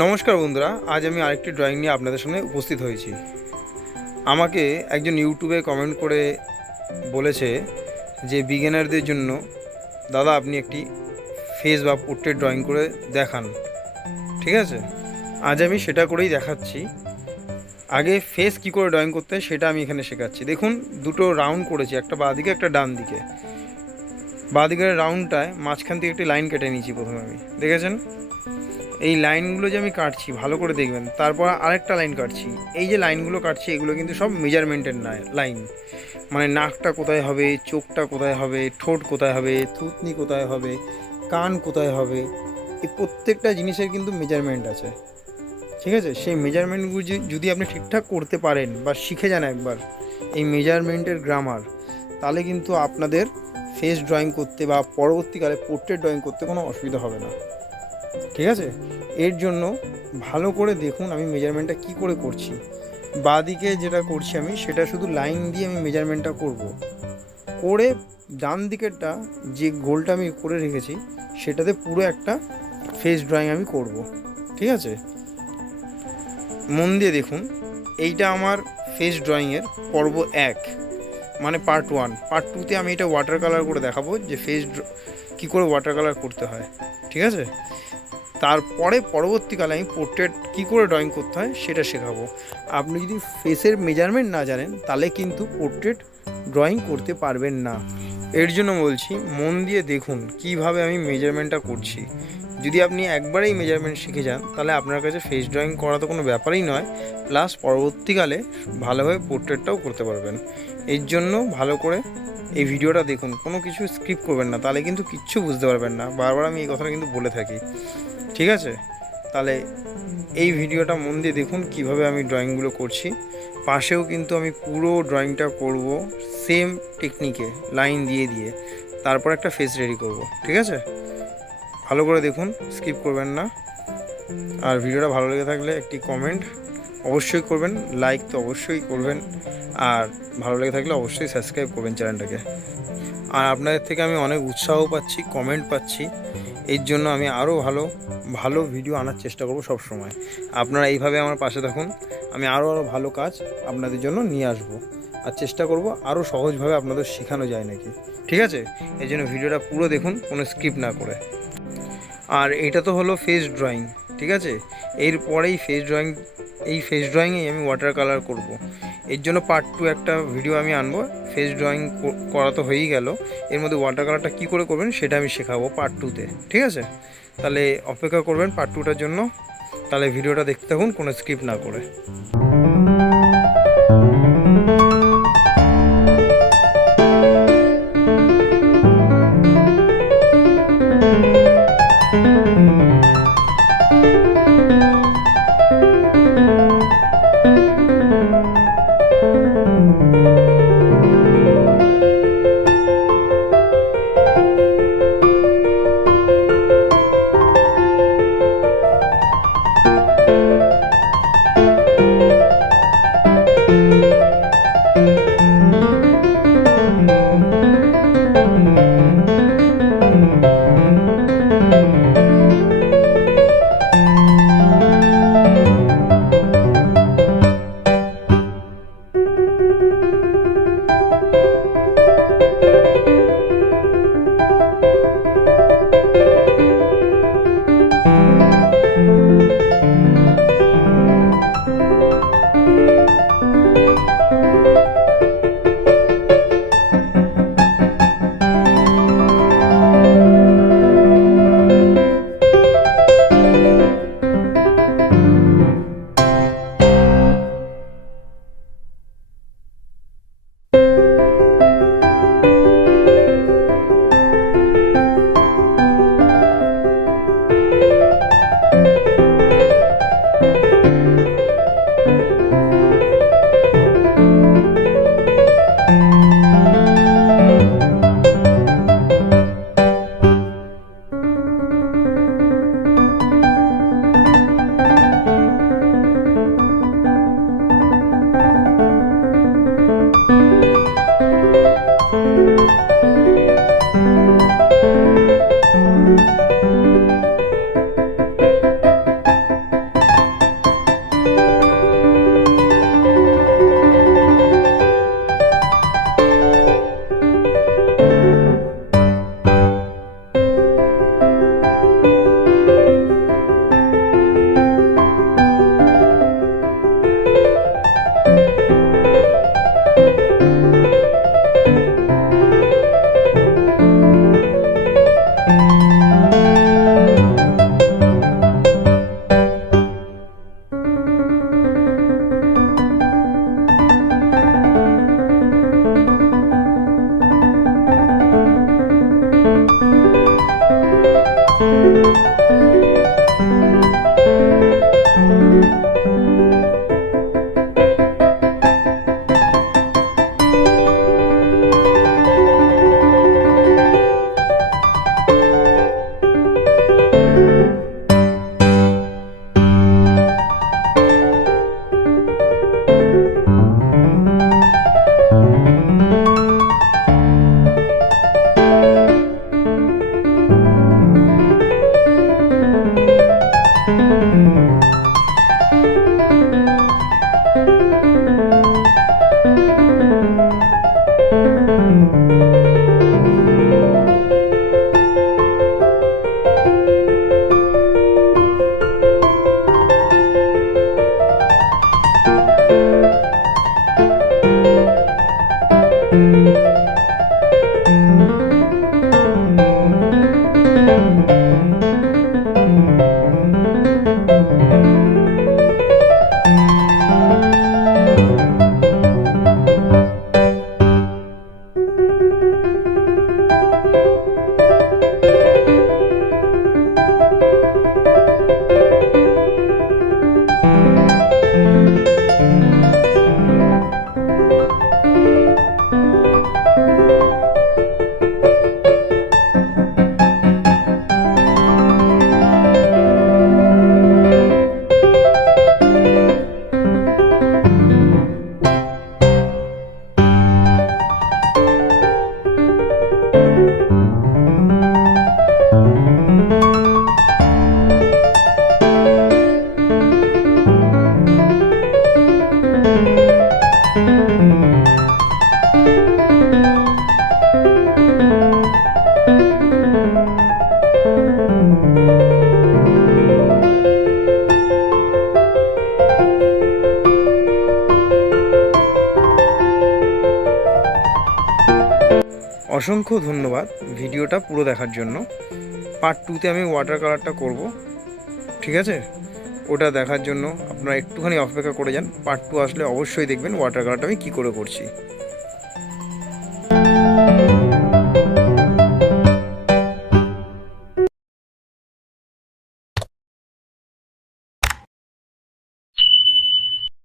নমস্কার বন্ধুরা, আজ আমি আরেকটি ড্রয়িং নিয়ে আপনাদের সামনে উপস্থিত হয়েছি। আমাকে একজন ইউটিউবে কমেন্ট করে বলেছে যে বিগিনারদের জন্য দাদা আপনি একটি ফেস বা পোর্ট্রেট ড্রয়িং করে দেখান। ঠিক আছে, আজ আমি সেটা করেই দেখাচ্ছি। আগে ফেস কি করে ড্রয়িং করতে হয় সেটা আমি এখানে শেখাচ্ছি। দেখুন, দুটো রাউন্ড করেছি, একটা বাঁ দিকে একটা ডান দিকে। বাঁ দিকের রাউন্ডটায় মাঝখান থেকে একটি লাইন কেটে নিয়েছি প্রথমে, আমি দেখেছেন। এই লাইনগুলো যে আমি কাটছি ভালো করে দেখবেন, তারপর আরেকটা লাইন কাটছি। এই যে লাইনগুলো কাটছি এগুলো কিন্তু সব মেজারমেন্টের লাইন, মানে নাকটা কোথায় হবে, চোখটা কোথায় হবে, ঠোঁট কোথায় হবে, থুতনি কোথায় হবে, কান কোথায় হবে, এই প্রত্যেকটা জিনিসের কিন্তু মেজারমেন্ট আছে। ঠিক আছে, সেই মেজারমেন্টগুলো যদি আপনি ঠিকঠাক করতে পারেন বা শিখে যান একবার এই মেজারমেন্টের গ্রামার, তাহলে কিন্তু আপনাদের ফেস ড্রয়িং করতে বা পরবর্তীকালে পোর্ট্রেট ড্রয়িং করতে কোনো অসুবিধা হবে না। ঠিক আছে, এর জন্য ভালো করে দেখুন আমি মেজারমেন্টটা কি করে করছি। বাঁ দিকে যেটা করছি আমি সেটা শুধু লাইন দিয়ে আমি মেজারমেন্টটা করে ডান দিকেরটা যে গোলটা আমি করে রেখেছি সেটাতে পুরো একটা ফেস ড্রয়িং আমি করব। ঠিক আছে, মন দিয়ে দেখুন। এইটা আমার ফেস ড্রয়িংয়ের পর্ব 1, মানে পার্ট 1। পার্ট 2তে আমি এটা ওয়াটার কালার করে দেখাবো যে ফেস কী করে ওয়াটার কালার করতে হয়। ঠিক আছে, তারপরে পরবর্তীকালে আমি পোর্ট্রেট কী করে ড্রয়িং করতে হয় সেটা শেখাবো। আপনি যদি ফেসের মেজারমেন্ট না জানেন তাহলে কিন্তু পোর্ট্রেট ড্রয়িং করতে পারবেন না। এর জন্য বলছি মন দিয়ে দেখুন কিভাবে আমি মেজারমেন্টটা করছি। যদি আপনি একবারেই মেজারমেন্ট শিখে যান তাহলে আপনার কাছে ফেস ড্রয়িং করা তো কোনো ব্যাপারই নয়, প্লাস পরবর্তীকালে ভালোভাবে পোর্ট্রেটটাও করতে পারবেন। এর জন্য ভালো করে এই ভিডিওটা দেখুন, কোনো কিছু স্কিপ করবেন না, তাহলে কিন্তু কিচ্ছু বুঝতে পারবেন না। বারবার আমি এই কথাটা কিন্তু বলে থাকি। ঠিক আছে, তাহলে এই ভিডিওটা মন দিয়ে দেখুন কিভাবে আমি ড্রয়িংগুলো করছি। পাশেও কিন্তু আমি পুরো ড্রয়িংটা করব সেম টেকনিকে, লাইন দিয়ে দিয়ে, তারপর একটা ফেস রেডি করব। ঠিক আছে, ভালো করে দেখুন, স্কিপ করবেন না। আর ভিডিওটা ভালো লেগে থাকলে একটি কমেন্ট অবশ্যই করবেন, লাইক তো অবশ্যই করবেন, আর ভালো লেগে থাকলে অবশ্যই সাবস্ক্রাইব করবেন চ্যানেলটাকে। আর আপনাদের থেকে আমি অনেক উৎসাহ পাচ্ছি, কমেন্ট পাচ্ছি। এর জন্য আমি আরও ভালো ভালো ভিডিও আনার চেষ্টা করব সব সময়। আপনারা এইভাবে আমার পাশে থাকুন, আমি আরও ভালো কাজ আপনাদের জন্য নিয়ে আসব, আর চেষ্টা করব আরও সহজভাবে আপনাদের শেখানো যায় নাকি। ঠিক আছে, এই জন্য ভিডিওটা পুরো দেখুন, কোনো স্কিপ না করে। আর এটা তো হলো ফেস ড্রয়িং। ঠিক আছে, এরপরেই এই ফেস ড্রয়িংয়েই আমি ওয়াটার কালার করব। এর জন্য পার্ট 2 একটা ভিডিও আমি আনবো। ফেস ড্রয়িং করা তো হয়েই গেল, এর মধ্যে ওয়াটার কালারটা কী করে করবেন সেটা আমি শেখাবো পার্ট 2তে। ঠিক আছে, তাহলে অপেক্ষা করবেন পার্ট 2টার জন্য। তাহলে ভিডিওটা দেখতে থাকুন, কোনো স্কিপ না করে। অসংখ্য ধন্যবাদ ভিডিওটা পুরো দেখার জন্য। পার্ট 2তে আমি ওয়াটার কালারটা করব, ঠিক আছে? ওটা দেখার জন্য আপনারা একটুখানি অপেক্ষা করে যান। পার্ট 2 আসলে অবশ্যই দেখবেন ওয়াটার কালারটা আমি কী করে করছি।